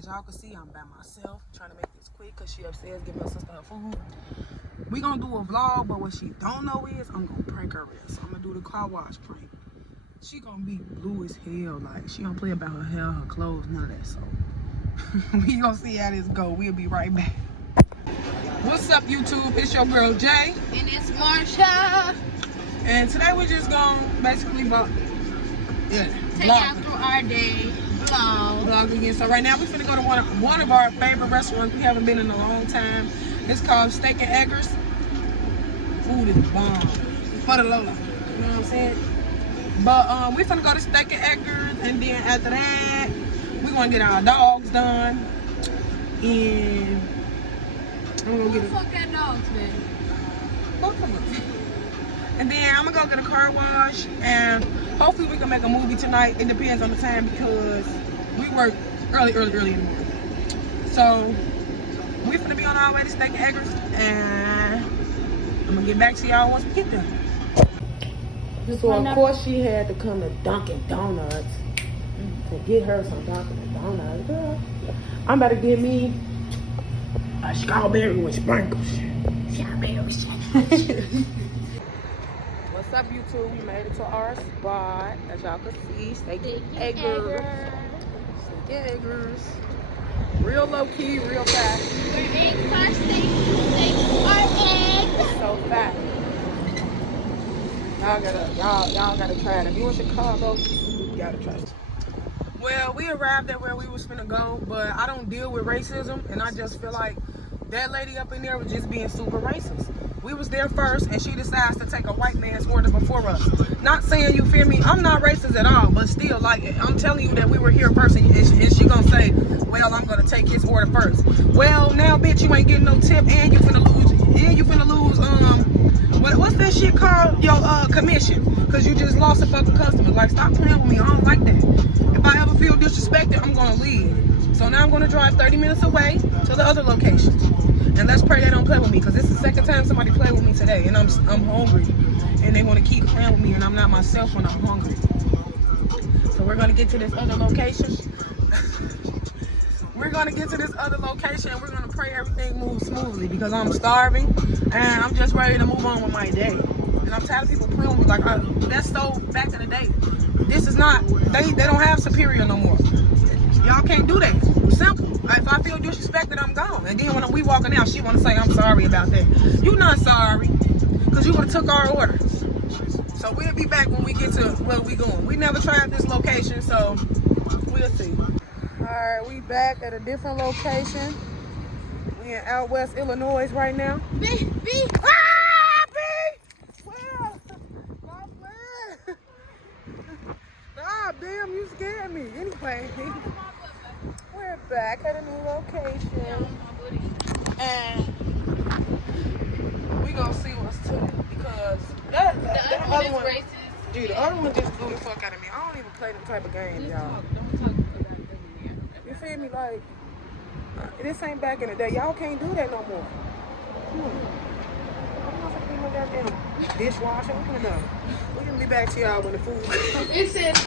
as y'all can see, I'm by myself trying to make this quick because she upstairs giving her sister her food. We gonna do a vlog, but what she don't know is I'm gonna prank her ass. So I'm gonna do the car wash prank. She gonna be blue as hell. Like, she don't play about her hair, her clothes, none of that. So we gonna see how this go. We'll be right back. What's up, YouTube? It's your girl Jay. And it's Marsha. And today we just gonna basically take y'all through our day. Vlog again. So right now we finna go to one of our favorite restaurants we haven't been in a long time. It's called Steak and Eggers. Food is bomb. For the Lola. You know what I'm saying? But we finna go to Steak and Eggers, and then after that, we're gonna get our dogs done. And I'm gonna get fuck that dogs, man. Both of them. And then I'm gonna go get a car wash, and hopefully we can make a movie tonight. It depends on the time because we work early in the morning. So we finna be on our way to Steak and Eggers, and I'm gonna get back to y'all once we get there. So of course she had to come to Dunkin' Donuts to get her some Dunkin' Donuts. Girl, I'm about to get me a strawberry with sprinkles. Strawberry with sprinkles. What's up, YouTube? We made it to our spot. As y'all can see, Steak and Eggers. Steak and Eggers. Real low key, real fast. We're egg first, steak or egg. So fast. Y'all gotta try it. If you in Chicago, you gotta try it. Well, we arrived at where we was finna go, but I don't deal with racism, and I just feel like that lady up in there was just being super racist. We was there first, and she decides to take a white man's order before us. Not saying, you feel me, I'm not racist at all, but still, like, I'm telling you that we were here first, and she gonna say, well, I'm gonna take his order first. Well, now, bitch, you ain't getting no tip, and you finna lose, what's that shit called? Your commission, because you just lost a fucking customer. Like, stop playing with me. I don't like that. If I ever feel disrespected, I'm gonna leave. So now I'm gonna drive 30 minutes away to the other location. And let's pray they don't play with me, because it's the second time somebody played with me today, and I'm hungry. And they want to keep playing with me, and I'm not myself when I'm hungry. So we're gonna get to this other location. We're gonna get to this other location, and we're gonna pray everything moves smoothly, because I'm starving and I'm just ready to move on with my day. And I'm tired of people playing with me. Like, that's so back in the day. This is not, they don't have Superior no more. Y'all can't do that. Simple. If I feel disrespected, I'm gone. And then when we walking out, she want to say, I'm sorry about that. You not sorry, because you would have took our order. So we'll be back when we get to where we going. We never tried this location, so we'll see. All right, we back at a different location. We in out west Illinois right now. B. Ah, B! Well, stop playing. Ah, damn, you scared me. Anyway, we're back at a new location. And we gonna see what's to it, because that other one, racist. dude, the other one just blew the fuck out of me. I don't even play them type of games, y'all. Don't talk about them. You feel me? Like, this ain't back in the day. Y'all can't do that no more. I'm not gonna clean my goddamn dishwasher. I'm gonna know. We're gonna be back to y'all when the food comes. It said.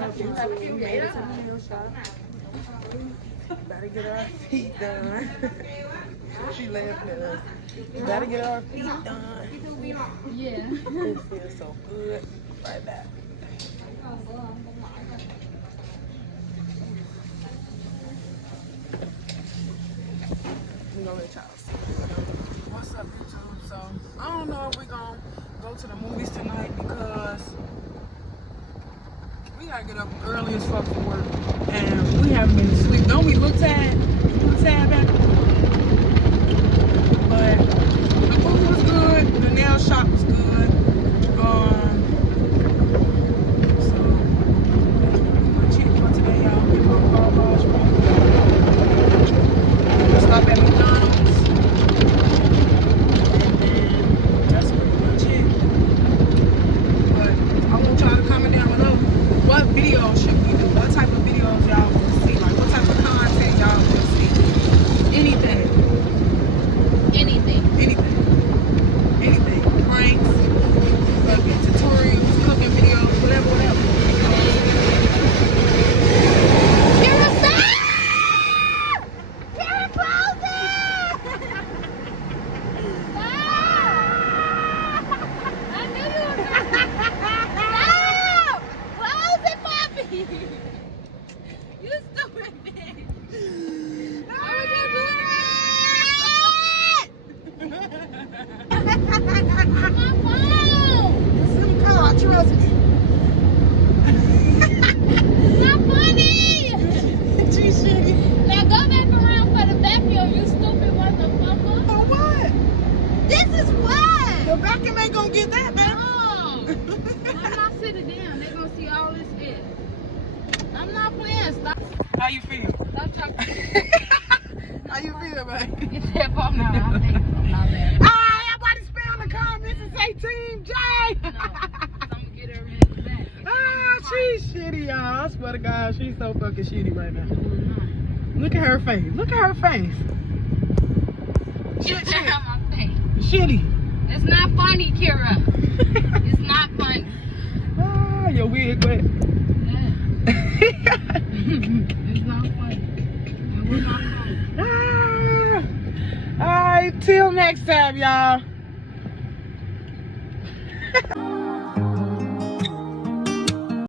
We made it to the nail shop. Better get our feet done. She laughing at us. Better get our feet done. Yeah. It feels so good. Right back. We gonna let y'all see what's up, YouTube. So I don't know if we're gonna go to the movies tonight, because we gotta get up early as fuck for work, and we haven't been asleep. Don't we look tired? You look tired, baby? But the food was good. The nail shop was good. So that's pretty much it for today, y'all. Get my car wash right. Stop at McDonald's, and that's pretty much it. But I want y'all to comment down below, what videos should we do? What type of videos y'all want to see? Like, what type of content y'all want to see? Anything. Pranks, you feel? Stop talking. How you feel, baby? Get that phone now. I'm not laughing. Ah, everybody spell in the comments and say Team J. No, I'm gonna get her in the back. Ah, she's shitty, y'all. I swear to God, she's so fucking shitty right now. Look at her face. Look at her face. Get down my face. Shitty. It's not funny, Kira. It's not funny. Ah, your wig wet. Yeah. It's not funny. It was not funny. Ah. All right, till next time, y'all.